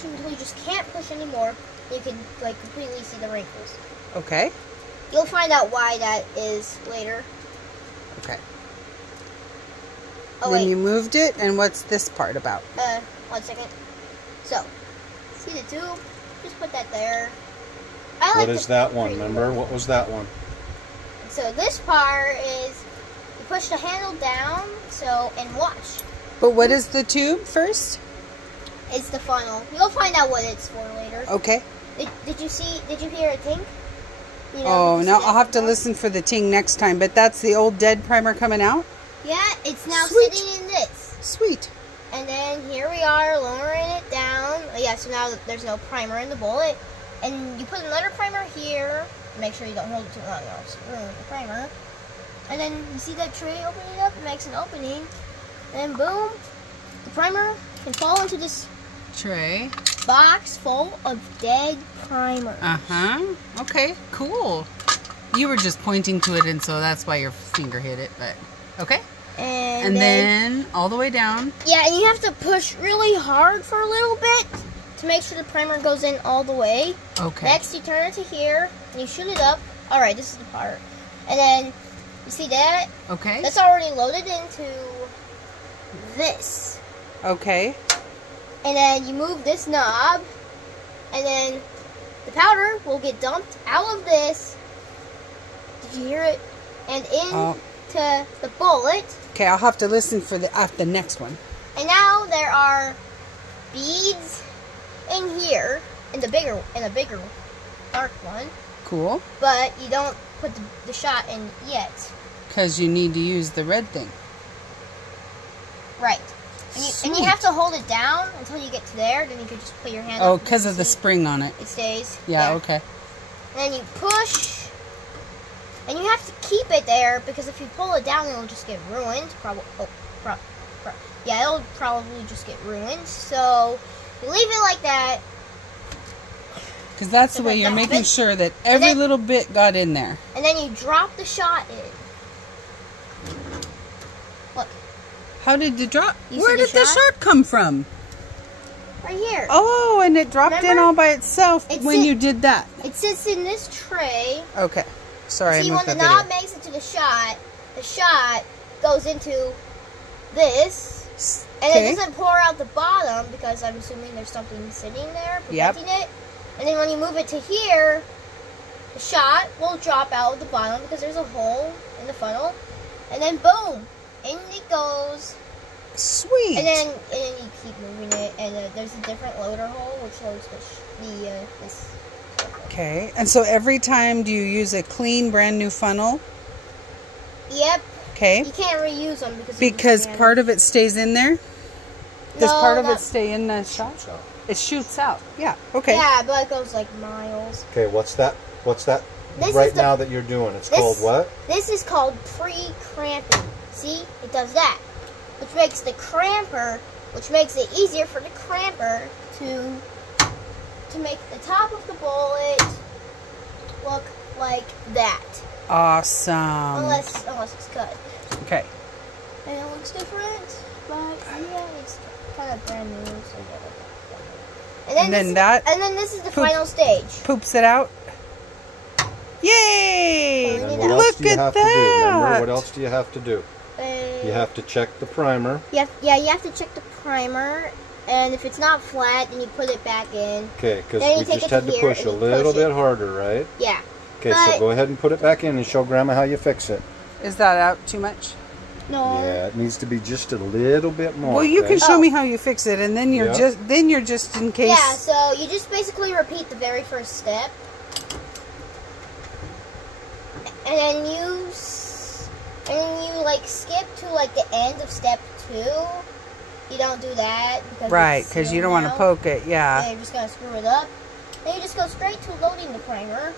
push until you just can't push anymore. You can like completely see the wrinkles. Okay. You'll find out why that is later. Okay. Oh, then wait. you moved it, and what's this part about? 1 second. So, see the tube? Just put that there. What is that one? Remember? What was that one? So this part is you push the handle down, and watch. But what is the tube first? It's the funnel. You'll find out what it's for later. Okay. Did you hear a ting? You know, Oh, no, I'll have to listen for the ting next time. But that's the old dead primer coming out? Yeah, it's now Sweet. sitting in this. Sweet. And then here we are lowering it down. Yeah, so now there's no primer in the bullet. And you put another primer here. Make sure you don't hold it too long or else you ruin the primer. And then you see that tray opening up? It makes an opening. And boom, the primer can fall into this Tray. box full of dead primer. Uh-huh. Okay, cool. You were just pointing to it, and so that's why your finger hit it, but okay. And then all the way down. Yeah, and you have to push really hard for a little bit to make sure the primer goes in all the way. Okay. Next, you turn it to here, and you shoot it up. All right, this is the part. And then, you see that? Okay. That's already loaded into this. Okay. And then you move this knob, and then the powder will get dumped out of this. Did you hear it? And into the bullet. Okay, I'll have to listen for the next one. And now there are beads in here, in the bigger dark one. Cool. But you don't put the shot in yet. Because you need to use the red thing. Right. And you have to hold it down until you get to there. Then you can just put your hand Oh, up. because of the spring on it. It stays. Yeah, there. okay. And then you push. And you have to keep it there because if you pull it down, it'll just get ruined. Yeah, it'll probably just get ruined. So you leave it like that. Because that's the way you're making sure that every little bit got in there. And then you drop the shot in. Look. How did the drop? You Where see did the shot come from? Right here. Oh, and it dropped in all by itself when you did that. It sits in this tray. Okay. Sorry, See, I moved when the the knob video. makes it to the shot goes into this. And it doesn't pour out the bottom because I'm assuming there's something sitting there protecting it. And then when you move it to here, the shot will drop out of the bottom because there's a hole in the funnel. And then boom, in it goes. Sweet. And then you keep moving it, and there's a different loader hole which loads this. Okay, and so every time do you use a clean, brand new funnel? Yep. Okay. You can't reuse them because part of it stays in there. Does No, part of it stay in the shot? It shoots out. Yeah. Okay. Yeah, but it goes like miles. Okay, what's that? This right is the- now that you're doing? It's called what? This is called pre-cramping. See, it does that, which makes it easier for the cramper to make the top of the bullet look like that. Awesome. Unless it's cut. Okay. And it looks different, but yeah, it's kind of brand new. So yeah. And then this is the final stage. Poops it out. Yay! And what else do you have to do? Remember, what else do you have to do? You You have to check the primer. you have to check the primer, and if it's not flat, then you put it back in. Okay, because Then you we take just it had to to here push and a you little push it. bit harder, right? Yeah. Okay, so But- go ahead and put it back in and show Grandma how you fix it. Is that out too much? No. Yeah, it needs to be just a little bit more. Well, you okay? can show me how you fix it, and then you're just in case. Yeah, so you just basically repeat the very first step. And then you like skip to like the end of step 2. You don't do that because Right, because you don't want to poke it. Yeah. Yeah, you're just gonna screw it up. Then you just go straight to loading the primer,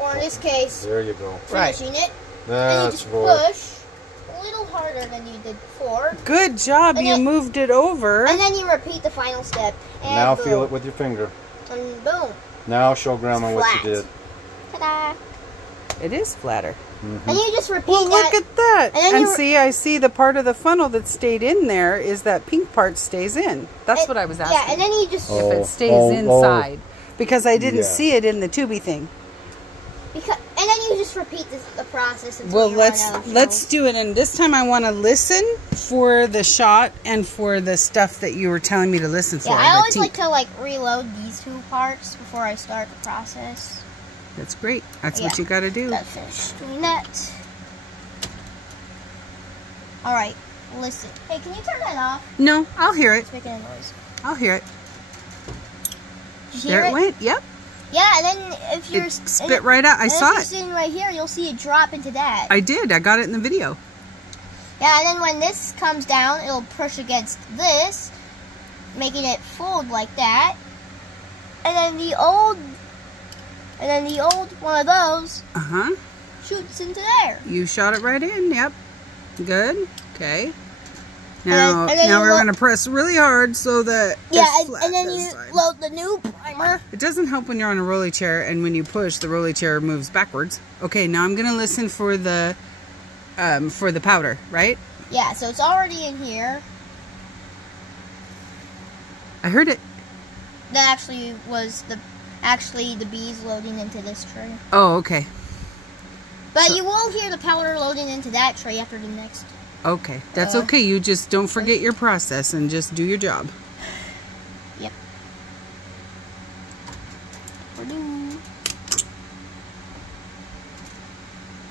or in this case, There you go. finishing it. And you That's just for push a little harder than you did before. Good job. And You then- moved it over. And then you repeat the final step. And now boom. feel it with your finger. And boom. Now show Grandma what you flat. did. Ta-da. It is flatter. And you just repeat Well, look at that. And see, I see the part of the funnel that stayed in there is that pink part stays in. That's what I was asking. Yeah, and then you just... If it stays inside. Because I didn't see it in the tubey thing. And then you just repeat the process until you run out of let's do it. And this time I want to listen for the shot and for the stuff that you were telling me to listen for. Yeah, I always like to reload these 2 parts before I start the process. That's great. That's what you got to do. Gotta finish doing that. All right, listen. Hey, can you turn that off? No, I'll hear it. It's making a noise. I'll hear it. Did you hear there it went. Yep. Yeah, and then if you're... It spit right out. I saw it. If you're sitting right here, you'll see it drop into that. I did. I got it in the video. Yeah, and then when this comes down, it'll push against this, making it fold like that. And then the old one of those shoots into there. You shot it right in. Yep. Good. Okay. Now we're going to press really hard so that it's flat and then you load the new primer. It doesn't help when you're on a rolly chair, and when you push, the rolly chair moves backwards. Okay, now I'm going to listen for the powder, right? Yeah, so it's already in here. I heard it. That actually was the bees loading into this tray. Oh, okay. But you will hear the powder loading into that tray after the next. Okay, that's okay. You just don't forget your process and just do your job. Yep.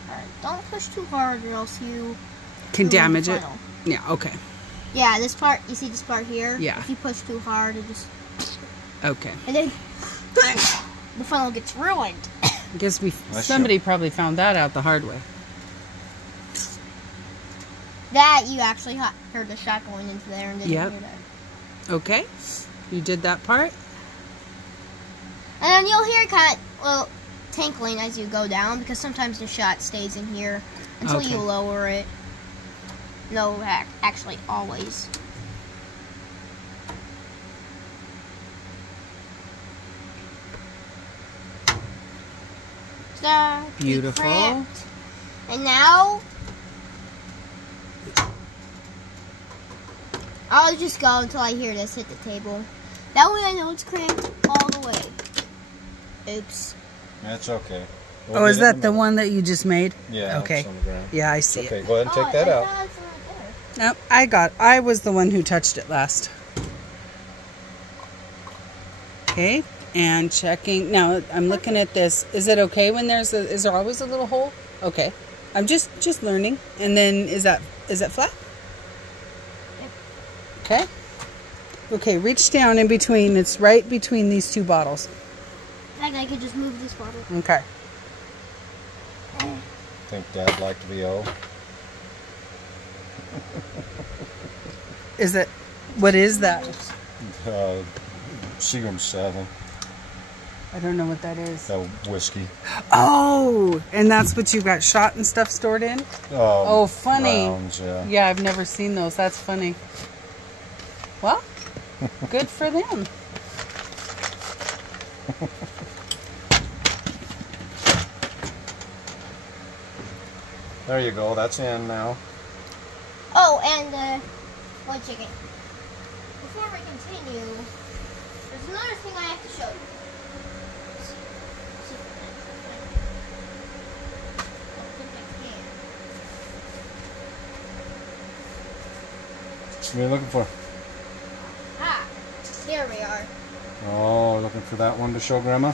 Alright, don't push too hard or else you can damage it. Yeah, okay. Yeah, this part, you see this part here? Yeah. If you push too hard, it just... Okay. And then the funnel gets ruined. I guess somebody probably found that out the hard way. That you actually heard the shot going into there and didn't hear that. Okay. You did that part. And then you'll hear it tinkling as you go down because sometimes the shot stays in here until you lower it. No, actually always. Beautiful. And now I'll just go until I hear this hit the table. That way I know it's cranked all the way. Oops. That's okay. Oh, is that the one that you just made? Yeah. Okay. Yeah, I see it. Okay, go ahead and take that out. Nope, I was the one who touched it last. Okay, and checking. Now, I'm looking at this. Is it okay when is there always a little hole? Okay. I'm just learning. And then is that flat? Okay. Okay, reach down in between. It's right between these 2 bottles. I could just move this bottle. Okay. Think Dad liked VO? What is that? Seagram 7. I don't know what that is. Whiskey. Oh, and that's what you got shot and stuff stored in? Oh, funny. Rounds, yeah. Yeah, I've never seen those. That's funny. Well, good for them. There you go. That's in now. Oh, and one chicken. Before we continue, there's another thing I have to show you. What are you looking for? Ah, here we are. Oh, looking for that one to show Grandma?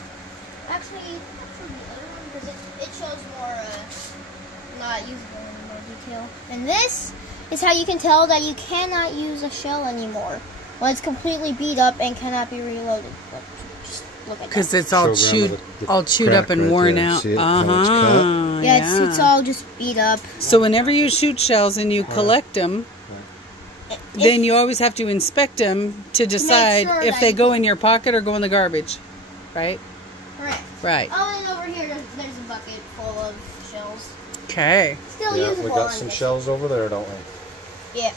Actually, the other one because it shows more not usable in more detail. And this is how you can tell that you cannot use a shell anymore when it's completely beat up and cannot be reloaded. But just look at that. Because it's all chewed up and worn out. Yeah, it's all just beat up. So whenever you shoot shells and you collect them, then you always have to inspect them to decide if they go in your pocket or go in the garbage, right? Correct. Right. Oh, and over here there's a bucket full of shells. Okay. Still Yeah, usable. we got some shells over there, don't we? Yeah.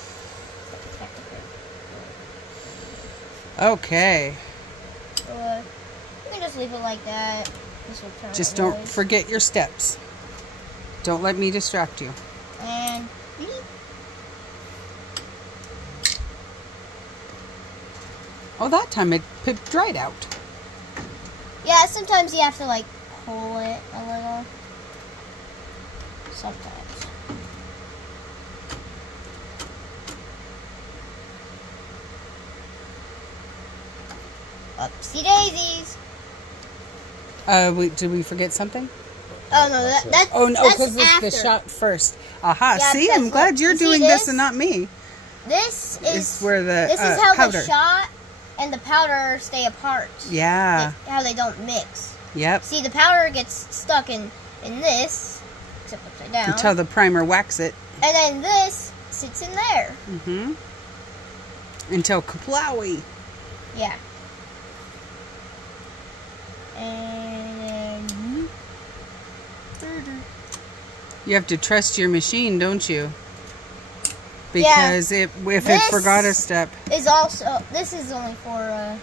Okay. So, you can just leave it like that. Just don't forget your steps. Don't let me distract you. And beep. Oh, that time it dried out. Yeah, sometimes you have to like pull it a little. Sometimes. Upsy daisies. Did we forget something? Oh no, that's oh no, because it's the shot first. Aha! Yeah, see, I'm glad you're doing this and not me. This is where the this is how powder. the shot and the powder stay apart. Yeah. How they don't mix. Yep. See, the powder gets stuck in this, except upside down. Until the primer whacks it. And then this sits in there. Mm-hmm. Until kaplowy. Yeah. And you have to trust your machine, don't you? Because if it forgot a step. This is only for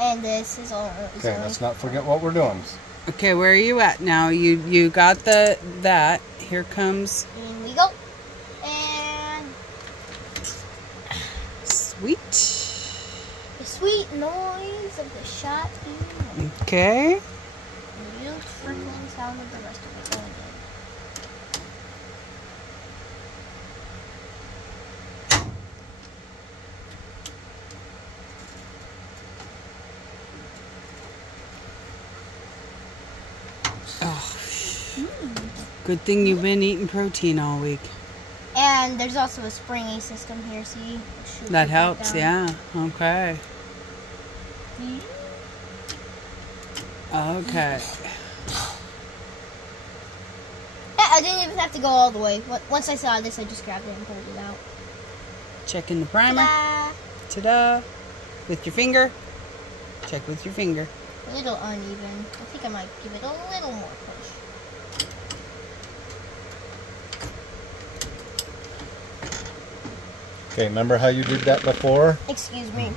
and this is all. Okay, let's not forget what we're doing. Okay, where are you at now? You got that. Here comes. In we go. And sweet. The sweet noise of the shot. Okay. And the little trickling sound of the rest of it going in. Good thing you've been eating protein all week. And there's also a springy system here, see? That helps, yeah. Okay. Okay. I didn't even have to go all the way. Once I saw this, I just grabbed it and pulled it out. Checking the primer. Ta-da! Ta-da. With your finger. Check with your finger. A little uneven. I think I might give it a little more push. Okay, remember how you did that before? Excuse me.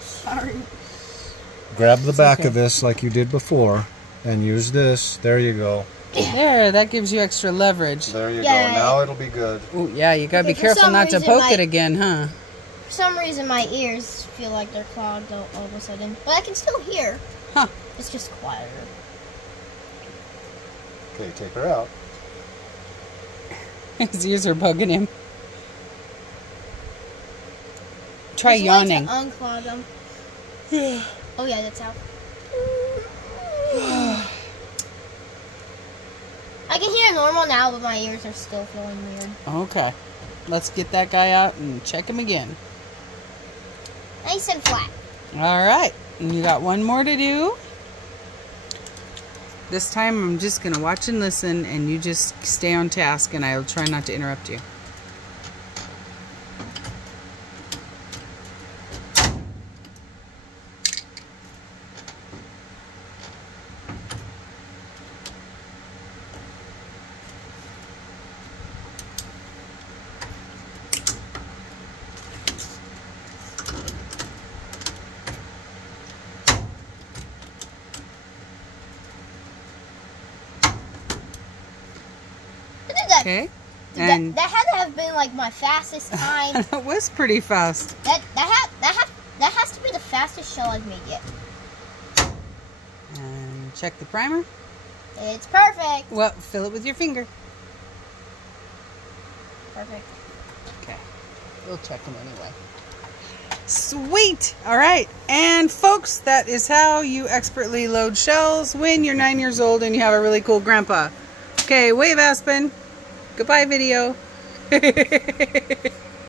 Sorry. Grab the back of this like you did before and use this. There you go. There, that gives you extra leverage. There you go. Now it'll be good. Oh, yeah, you gotta be careful not to poke it again, huh? For some reason, my ears feel like they're clogged all of a sudden. But I can still hear. Huh. It's just quieter. Okay, take her out. His ears are bugging him. Try yawning. To unclog them. Oh yeah, that's out. I can hear normal now, but my ears are still feeling weird. Okay. Let's get that guy out and check him again. Nice and flat. Alright. And you got one more to do. This time I'm just going to watch and listen, and you just stay on task, and I'll try not to interrupt you. Okay. And that had to have been like my fastest time. That was pretty fast. That has to be the fastest shell I've made yet. And check the primer. It's perfect. Well, fill it with your finger. Perfect. Okay. We'll check them anyway. Sweet! Alright. And folks, that is how you expertly load shells when you're 9 years old and you have a really cool grandpa. Okay, wave Aspen. Goodbye, video.